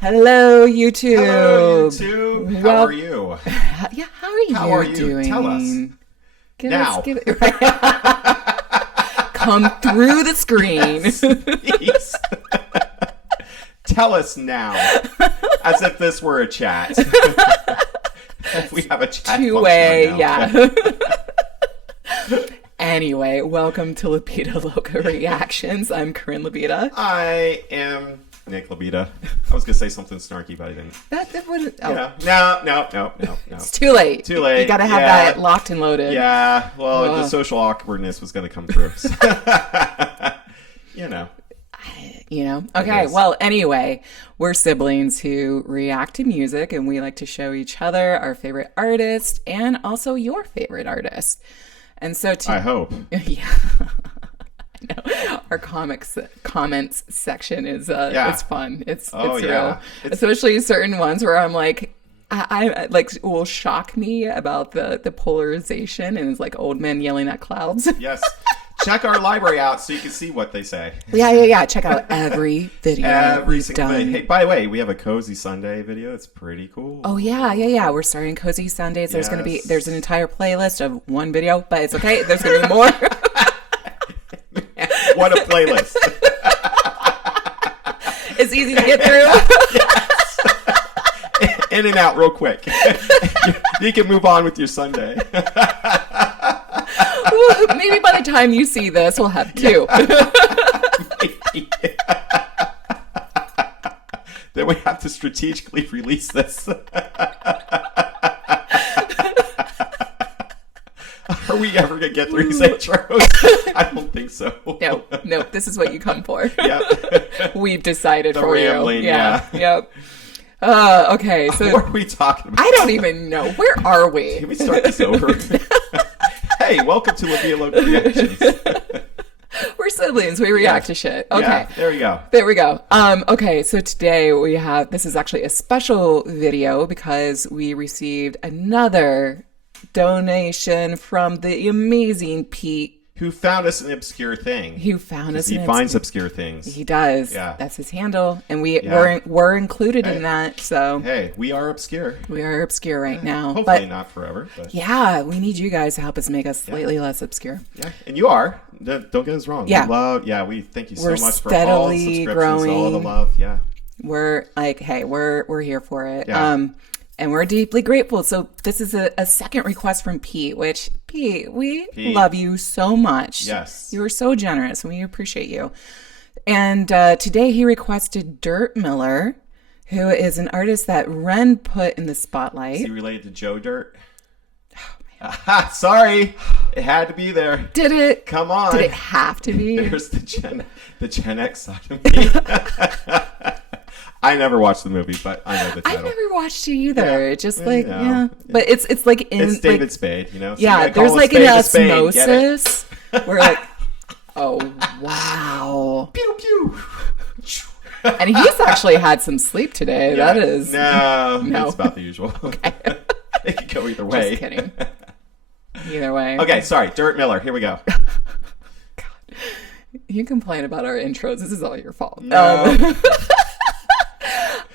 Hello, YouTube. Hello, YouTube. How are you? Yeah, how are you doing? Tell us. Now. Come through the screen. Please. Tell us now. As if this were a chat. We have a chat Two-way, function right yeah. Anyway, welcome to Labita Loca Reactions. I'm Corinne Labita. I am Nick Labita. I was going to say something snarky, but I didn't. That would... Oh. Yeah. No. It's too late. Too late. You gotta have that locked and loaded. Yeah, well, the social awkwardness was going to come through. So. Okay, well, anyway, we're siblings who react to music, and we like to show each other our favorite artist and also your favorite artist. And so I hope. Yeah. I know. Our comments section is it's fun. It's real. Especially certain ones where I'm like, I like will shock me about the polarization, and it's like old men yelling at clouds. Yes. Check our library out so you can see what they say. Yeah. Check out every video. Every single thing. Hey, by the way, we have a Cozy Sunday video. It's pretty cool. Oh yeah. We're starting Cozy Sundays. There's an entire playlist of one video, but it's okay. There's gonna be more. What a playlist. It's easy to get through. Yes. In and out real quick. You can move on with your Sunday. Maybe by the time you see this, we'll have two. Maybe. Then we have to strategically release this. Are we ever going to get through these intros? I don't think so. No, this is what you come for. Yep. We've decided the for rambling, you. Yeah. Yep. Okay, so... What are we talking about? I don't even know. Where are we? Can we start this over? Hey, welcome to Labita Loca Reactions. We're siblings. We react to shit. Okay. Yeah, there we go. Okay, so today this is actually a special video because we received another donation from the amazing Pete. Who found us an obscure thing. He finds obscure things. He does. Yeah. That's his handle. And we're included in that. So hey, we are obscure. We are obscure right now. Hopefully not forever. But. Yeah, we need you guys to help us make us slightly less obsure. Yeah, and you are. Don't get us wrong. Yeah. We thank you so much for steadily all the subscriptions, growing. all the love. Yeah. We're like, hey, we're here for it. Yeah. And we're deeply grateful. So this is a second request from Pete, which, Pete, we love you so much. Yes. You were so generous, and we appreciate you. And today he requested Dirt Miller, who is an artist that Ren put in the spotlight. Is he related to Joe Dirt? Aha, sorry. It had to be there. Did it? Come on. Did it have to be? There's the Gen X side of me. I never watched the movie, but I know the title. I've never watched it either. Yeah. Just like, But it's like in... It's David Spade, you know? So yeah, you there's like an osmosis. We're like, oh, wow. Pew, pew. And he's actually had some sleep today. Yeah. That is... No, it's about the usual. Okay. It could go either way. Just kidding. Either way. Okay, sorry. Dirt Miller. Here we go. God. You complain about our intros. This is all your fault. No.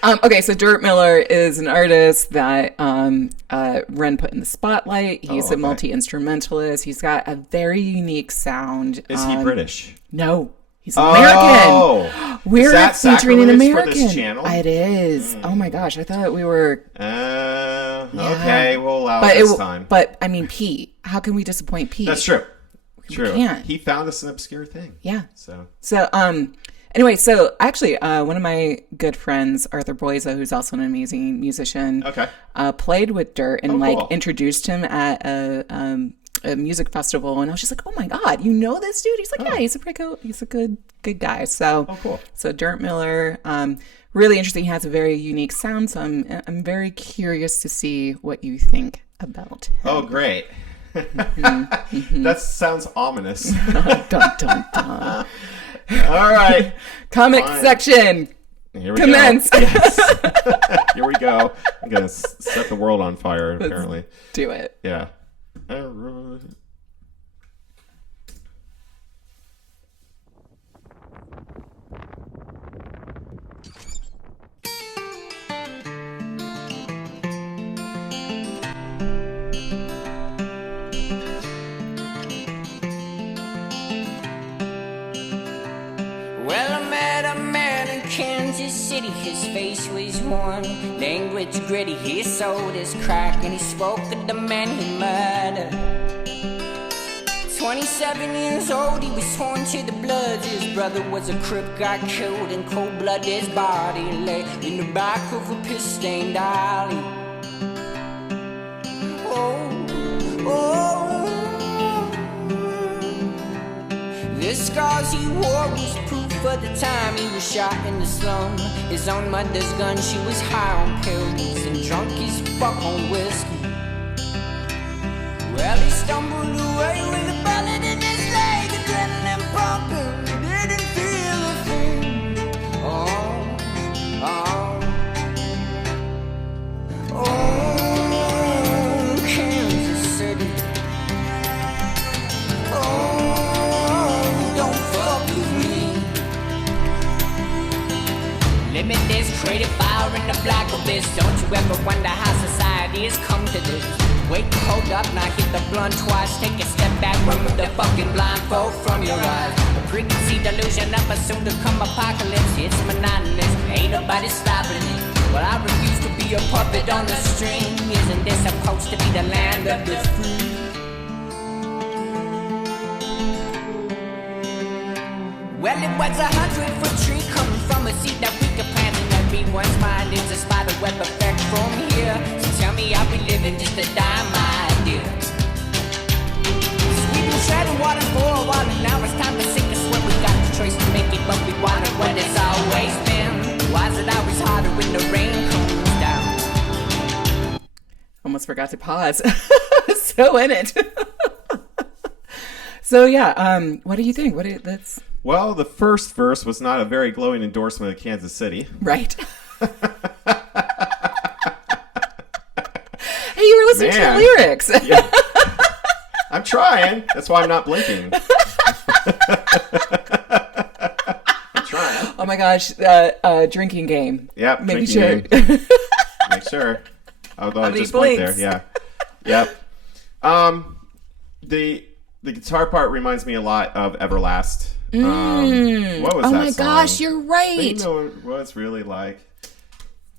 Okay, so Dirt Miller is an artist that Ren put in the spotlight. He's a multi-instrumentalist. He's got a very unique sound. Is he British? No. He's American. We're featuring an American. For this channel? It is. Oh my gosh, I thought we were... Okay, we'll allow it this time. But, I mean, Pete. How can we disappoint Pete? That's true. We can't. He found us an obscure thing. Yeah. So anyway, so actually, one of my good friends, Arthur Boyza, who's also an amazing musician, played with Dirt and introduced him at a music festival, and I was just like, oh my god, you know this dude? He's like, yeah, he's a good guy. So cool. So Dirt Miller, really interesting. He has a very unique sound. So I'm very curious to see what you think about him. Oh, great. That sounds ominous. Dun, dun, dun. All right. Comic section. Here we Commence. Go. Yes. Here we go. I'm going to set the world on fire, apparently. Let's do it. Yeah. Kansas City, his face was worn, language gritty, he sold his crack, and he spoke of the man he murdered. 27 years old, he was torn to the blood. His brother was a crip, got killed in cold blood. His body lay in the back of a piss-stained alley. The scars he wore was proof of the time he was shot in the slum. His own mother's gun, she was high on pills and drunk as fuck on whiskey. Well, he stumbled away with a bullet in his leg, adrenaline pumping, didn't feel a thing. Kansas City. Don't fuck with me. Limitless creative fire in the black abyss. Don't you ever wonder how society has come to this? Wait, hold up, now hit the blunt twice. Take a step back, remove the fucking blindfold from your eyes. The preconceived illusion of a soon-to-come apocalypse. It's monotonous, ain't nobody stopping it. Well, I refuse to be a puppet on the string. Isn't this supposed to be the land of the free? Well, it was 100-foot tree coming from a seed that we could plant in everyone's mind. It's a spider web effect from here. So tell me, I'll be living just to die, my dear. We've been treading water for a while, and now it's time to sink or swim. We got the choice to make it, but we want it when it's always been. Why is it always harder when the rain comes down? Almost forgot to pause. So in it. So yeah, what do you think? That's. Well, the first verse was not a very glowing endorsement of Kansas City. Right. Hey, you were listening to the lyrics. Yeah. I'm trying. That's why I'm not blinking. I'm trying. Oh my gosh, drinking game. Yep, making sure. Game. Make sure. Although I just blinks. blinked there. Yeah. Yep. The guitar part reminds me a lot of Everlast. What was that Oh my song? gosh, you're right. You know what it's really like.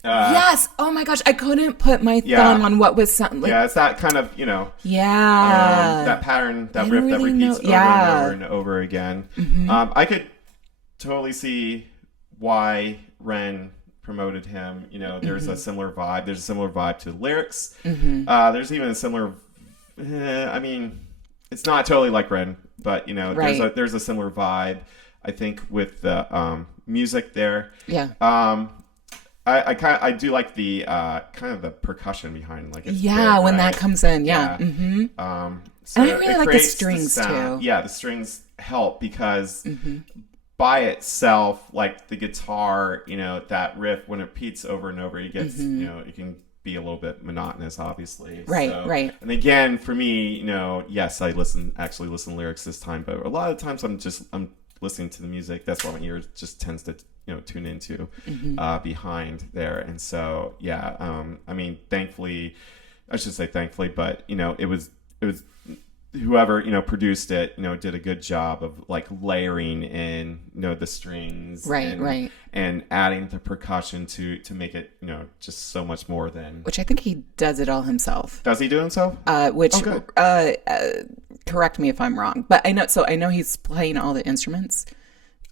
Yes. Oh my gosh, I couldn't put my thumb on what was something. Like, it's that kind of, that pattern, that riff that repeats over and over and over again. Mm-hmm. I could totally see why Ren promoted him. There's a similar vibe. There's a similar vibe to the lyrics. Mm-hmm. There's even a similar. It's not totally like Ren, but right. there's a similar vibe. I think with the music there. Yeah. I do like the kind of the percussion behind, like, it's big, when right? that comes in, yeah. Mm-hmm. So and I really like the strings too. Yeah, the strings help because by itself, like the guitar, that riff when it repeats over and over, it gets, it can be a little bit monotonous, obviously. Right, so, right. And again, for me, yes, I actually listen to lyrics this time, but a lot of times I'm listening to the music. That's what my ear just tends to tune into behind there. And so thankfully, I should say thankfully, but it was whoever produced it did a good job of like layering in the strings, right, and adding the percussion to make it just so much more than, which I think he does it all himself. Does he do himself? Correct me if I'm wrong, but I know he's playing all the instruments.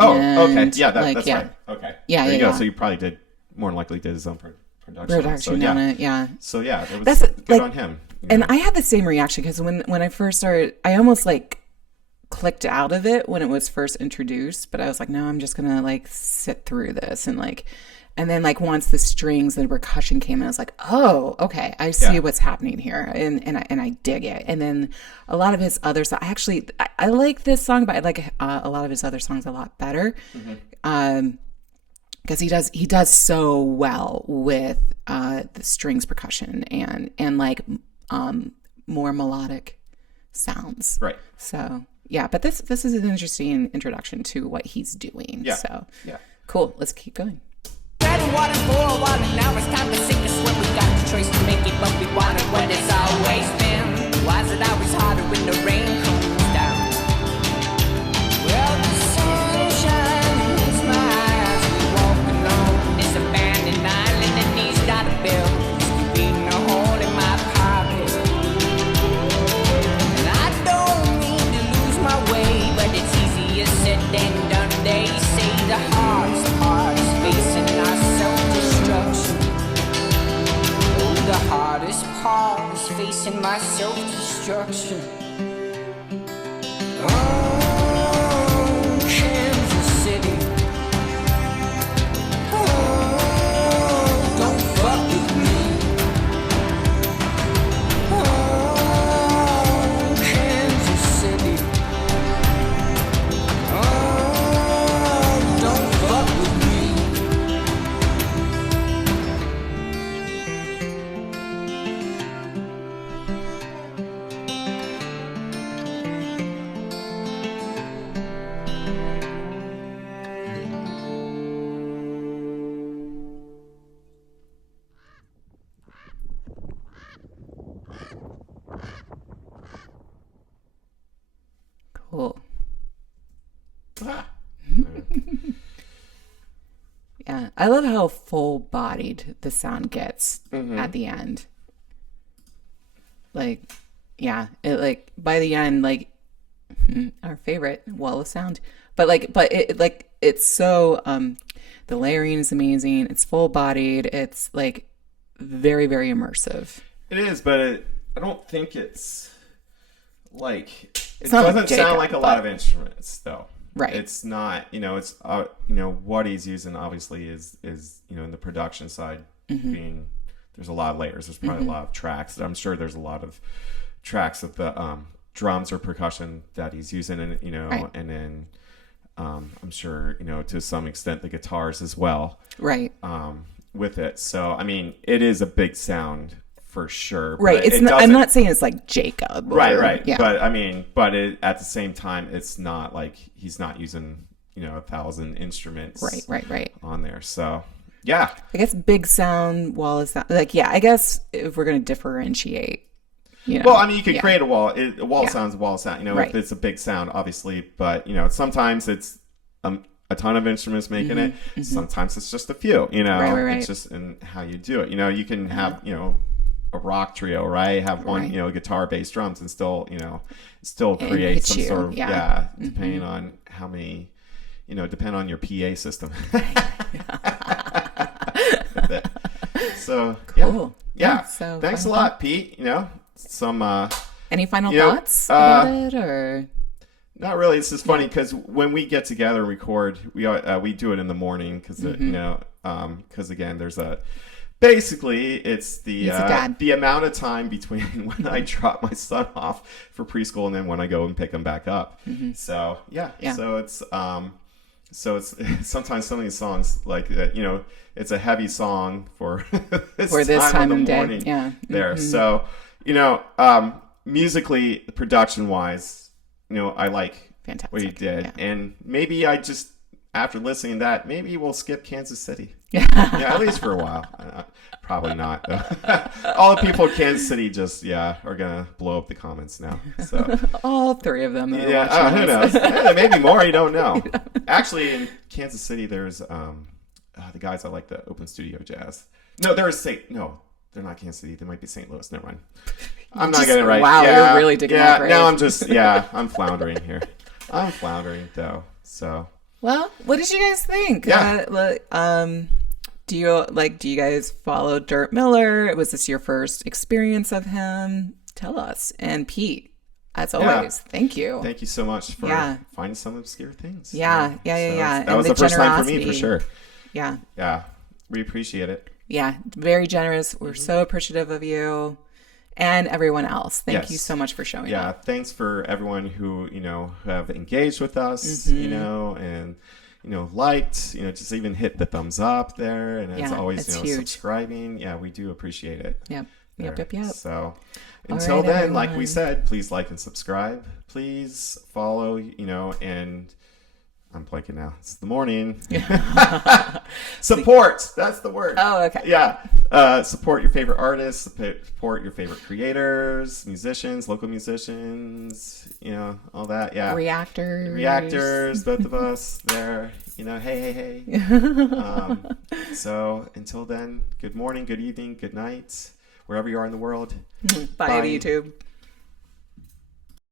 Oh, okay. Yeah, that's right. Okay. Yeah, there you go. Yeah. So you probably more than likely did his own production. So, on it, yeah. So yeah, it was good on him. And I had the same reaction because when I first started, I almost like clicked out of it when it was first introduced, but I was like, no, I'm just gonna like sit through this and then like once the strings and percussion came in, I was like, oh, okay, I see what's happening here, and I dig it. And then a lot of his other songs, I like this song, but I like a lot of his other songs a lot better, because he does so well with the strings, percussion, and like more melodic sounds. Right. So yeah, but this is an interesting introduction to what he's doing. Yeah. So yeah, cool. Let's keep going. Water for a while, and now it's time to sink or swim. We got the choice to make it, but we want it when it's always been. Why is it always harder when the rain comes down? Well, the sunshine hits my eyes. We walk along facing my self-destruction. Oh, Kansas City. Oh, don't fuck with me. Oh, Kansas City. Oh, don't fuck with me. Cool. Ah. Yeah, I love how full-bodied the sound gets at the end. Like, yeah, it like by the end, like our favorite wall of sound. But it's so the layering is amazing. It's full-bodied. It's like very, very immersive. It is, but I don't think it's like it not doesn't like Jacob, sound like a lot of instruments though. Right. It's not, it's what he's using obviously is in the production side being there's a lot of layers. There's probably a lot of tracks. I'm sure there's a lot of tracks of the drums or percussion that he's using, and Right. and then I'm sure to some extent the guitars as well. Right. With it. So I mean, it is a big sound for sure. Right. But I'm not saying it's like Jacob. Right. Yeah. But I mean, at the same time, it's not like he's not using 1,000 instruments. Right. On there. So yeah. I guess big sound, wall of sound. Like, yeah, I guess if we're going to differentiate, Well, I mean, you could create a wall. A wall Yeah. sound's a wall sound. Right. If it's a big sound, obviously. But sometimes it's a ton of instruments making it. Sometimes it's just a few. Right. It's just in how you do it. You can have a rock trio, right? Have one, Right. guitar, bass, drums, and still create hit some you. sort of Yeah. depending on how many, depend on your PA system. So Cool. yeah. So Thanks a fun. lot, Pete. Some Any final You know, thoughts about it, or? not really. It's just funny because when we get together and record, we do it in the morning because again, there's basically it's He's a dad. the amount of time between when I drop my son off for preschool and then when I go and pick him back up. So yeah. So it's sometimes some of these songs like it's a heavy song for this time of the morning. Yeah. There. So musically, production wise, I like Fantastic. what he did, Yeah. and maybe I just after listening to that, maybe we'll skip Kansas City. Yeah. Yeah, at least for a while. Probably not. All the people in Kansas City just are gonna blow up the comments now. So All three of them. That are yeah, watching who this. knows? Maybe more. You don't know. Actually, in Kansas City, there's the guys that like the Open Studio Jazz. No, they're not Kansas City. They might be St. Louis. Never mind. I'm not getting it right. Wow, yeah, you're really digging that grave. Now I'm floundering here. I'm floundering though. So Well, what did you guys think? Yeah. Do you guys follow Dirt Miller? Was this your first experience of him? Tell us. And Pete, as always, thank you. Thank you so much for finding some obscure things. Yeah. That And was the first time for me, for sure. Yeah. Yeah. We appreciate it. Yeah. Very generous. We're so appreciative of you and everyone else. Thank you so much for showing up. Yeah. Thanks for everyone who have engaged with us, and liked, just even hit the thumbs up there. And as always, huge. subscribing. Yeah, we do appreciate it. Yep. There. Yep. So until right, then, like we everyone. said, please like and subscribe. Please follow, and I'm blanking now. It's the morning. Support. That's the word. Oh, okay. Yeah. Support your favorite artists. Support your favorite creators, musicians, local musicians, all that. Yeah. Reactors, both of us there. Hey. So until then, good morning, good evening, good night, wherever you are in the world. Bye, YouTube.